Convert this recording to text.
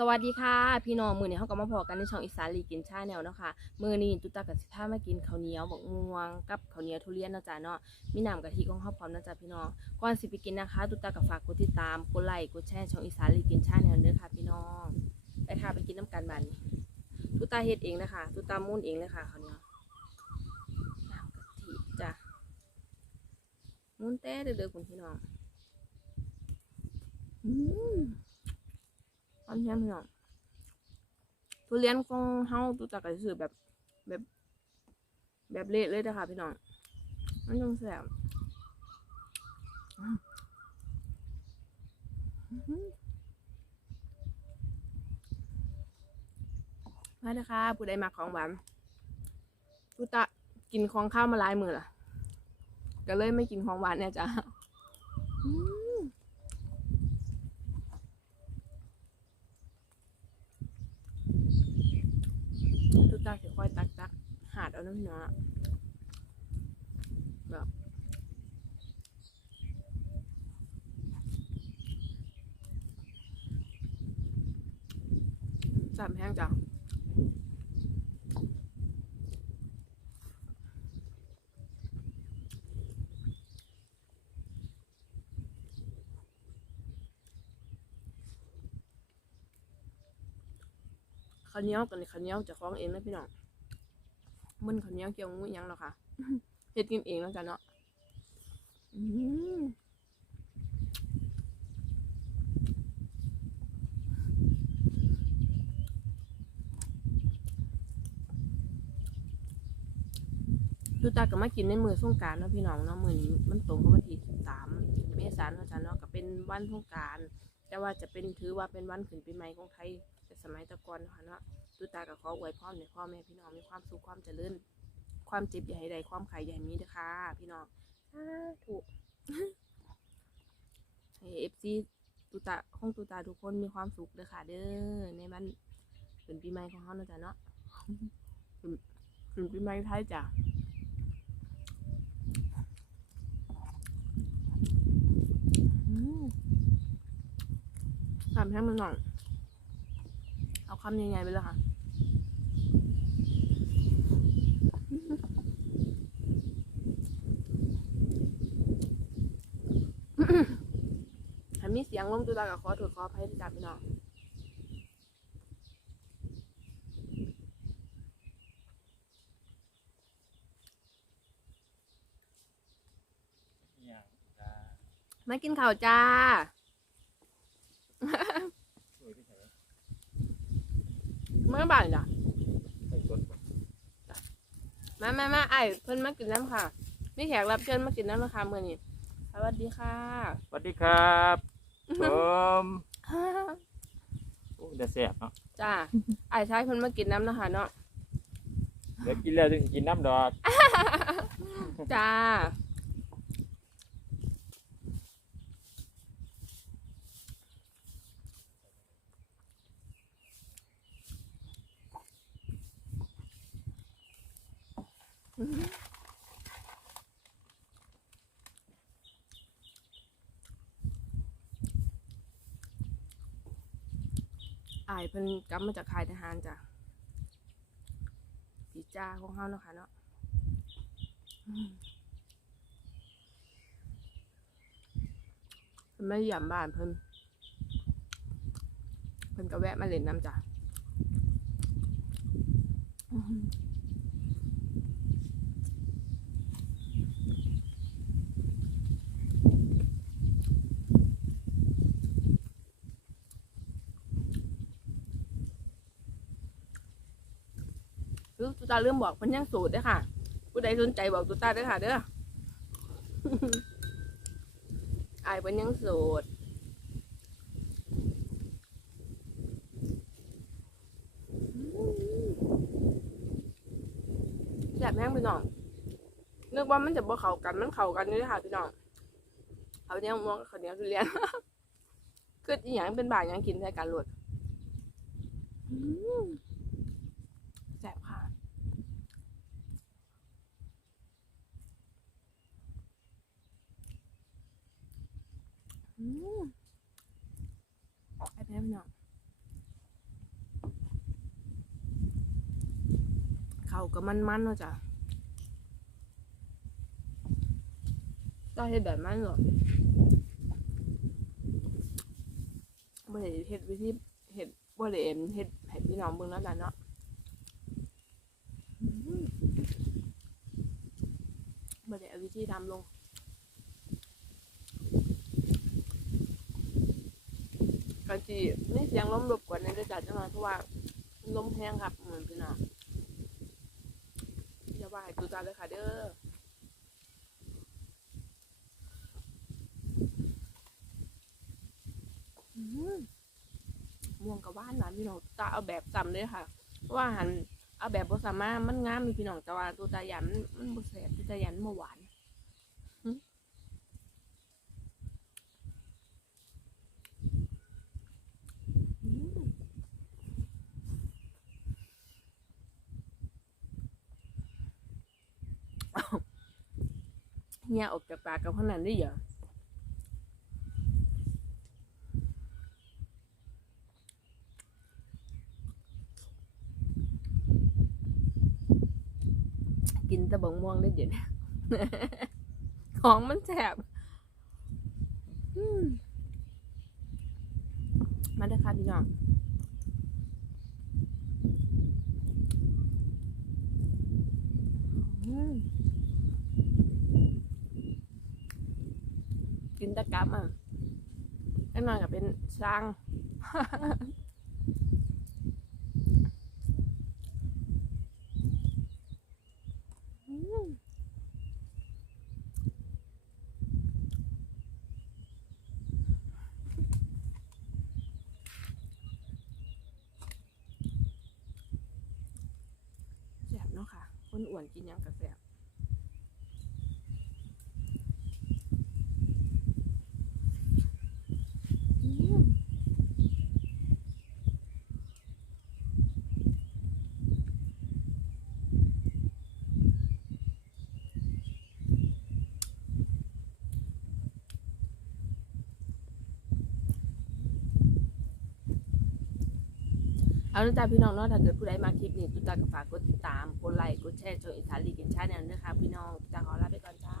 สวัสดีค่ะ พี่น้องมือเนี้เขาก็มาพอกันในช่องอีสานลีกินชาแนลเนาะค่ะมือนี้ตุ๊ตากับสิท่ามากินข้าวเหนียวบักม่วงกับข้าวเหนียวทุเรียนเนาะจ้ะเนาะมีน้ำกะทิของข้าวพร้อมเนาะจ้ะพี่น้องก่อนสิไปกินนะคะตุ๊ตากับฝากกดติดตามกดไลค์กดแชร์ช่องอีสานลีกินชาแนลเด้อค่ะพี่น้องไปค่ะไปกินน้ำกันบันตุ๊ตาเฮ็ดเองนะคะตุ๊ตามุ่นเองเลยค่ะข้าวเหนียวน้ำกะทิจ้ะมุ่นแต่เด้อๆคุณพี่น้องอืม อันนี้พี่น้องทุเรียนของเฮาตุจักก็สิซื้อแบบแบบ แบบเละเลยนะคะพี่น้องมันต้องแซ่บมาเด้อค่ะผู้ใดมักของหวานตุตะกินของข้าวมาหลายมือละก็เลยไม่กินของหวานเนี่ยจ้ะอื้อ ทุกตาสิค่อยตักตักหาดเอา น้ำเนื้อแบบสามแห้งจ้ะข้าวเหนียวกันข้าวเหนียวจะคล้องเองนะพี่น้อง มึนข้าวเหนียวเกี่ยวงูยังหรอกค่ะเฮ็ดกินเองแล้วกันเนาะดูตากับมากินในมือสงการเนาะพี่น้องเนาะมือนี้มันตรงกับวันที่สามเมษายนเนาะจ้ะเนาะก็เป็นวันสงการ แต่ว่าจะเป็นถือว่าเป็นวันขึ้นปีใหม่ของไทย สมัยตะกอนนะค่ะเนาะตุตากับขออวยพรในพ่อแม่พี่น้องมีความสุขความเจริญความเจ็บอย่าให้ใดความไข่อย่าให้มีเด้อค่ะพี่น้องสาธุให้เอฟซีตุตาของตุตาทุกคนมีความสุขเด้อค่ะ เด้อในวันเป็นปีใหม่ของเขาเนาะจ้ะเนาะเป็นปีใหม่ไทยจ้ะอืมทำให้มันหน่อย เอาคำยังไงไปเลยค่ะ ถ้ามีเสียงลมตุลากับขอโทษขออภัยที่จับพี่น้องอย่างจ้ามากินข้าวจ้าสวยที่ไหน เมื่อบ่ายจ้ะใส่สดมามามาไอ้ายเพิ่นมากินน้ำค่ะมีแขกรับเชิญมากินน้ำนะคะเมื่อนี้สวัสดีค่ะ สวัสดีครับผมโอ้เดี๋ยวแสบเนาะจ้าไอ้ายชายเพิ่นมากินน้ำนะคะเนาะเดี๋ยวกินแล้วจึงกินน้ำดอก จ้า อายเพิ่นกลับมาจากค่ายทหารจ้ะปีจ้าของเฮาเนาะค่ะเนาะอืมเพิ่นมาเยี่ยมบ้านเพิ่นเพิ่นก็แวะมาเล่นน้ำจ้ะ อืมลูตุตาเริ่มบอกเพิ่นยังโสูตรด้อค่ะ ผู้ใดสนใจบอกตุตาเด้อค่ะ เด้ออายเพิ่นยังโสดแซ่บแห้งพี่น้องนึกว่ามันจะบ่เข้ากันมันเข้ากันอยู่เด้ค่ะพี่น้องเขาเนี้ยม่วงเขาเนี้ยทุเรียนคืออีหยังเป็นบ่ายยังกินใส่กันหลดอืมแซ่บค่ะ อืมไอ้แพ้พี่น้อง เขาก็มันๆเนาะจ้ะก็เฮ็ดแบบมันเหรอบ่ได้เฮ็ดวิธีเฮ็ดบ่ได้เอ็มเฮ็ดให้พี่น้องเบิ่งแล้วล่ะเนาะอื้อหือบ่ได้เอาวิธีทำลงก็จีนี่เสียงลมรบกวนในด้วยจ้ะจังหน่อยเพราะว่าลมแห้งครับเหมือนพี่น้อง ให้ตูตาเลยค่ะเด้อม่วงกับว่านหวานพี่น้องตาเอาแบบซ้ำเลยค่ะเพราะว่าหันเอาแบบบสามารถมันงามมีพี่น้องแต่ว่าตัวตาหยันมันบแสบตัวตาหยันมาหวานหึอืม เนี่ยออกจากปากกับขนาดนี้เหรอกินตะบงม่วงได้เดี๋ยวนี้ของมันแสบมมาเด้อค่ะพี่น้องอืม กินแตะกับอะไอ้นอนกับเป็นช้างแสบเนาะค่ะคนอ้วนกินยังกระแสบ เอาละจ้าพี่น้องเนาะถ้าเกิดผู้ใดมาคลิปนี้ตุ๊ตาก็ฝากกดติดตามกดไลค์กดแชร์ช่องอิสาลีกินชาแนลด้วยค่ะพี่น้องตุ๊ตาขอลาไปก่อนจ้า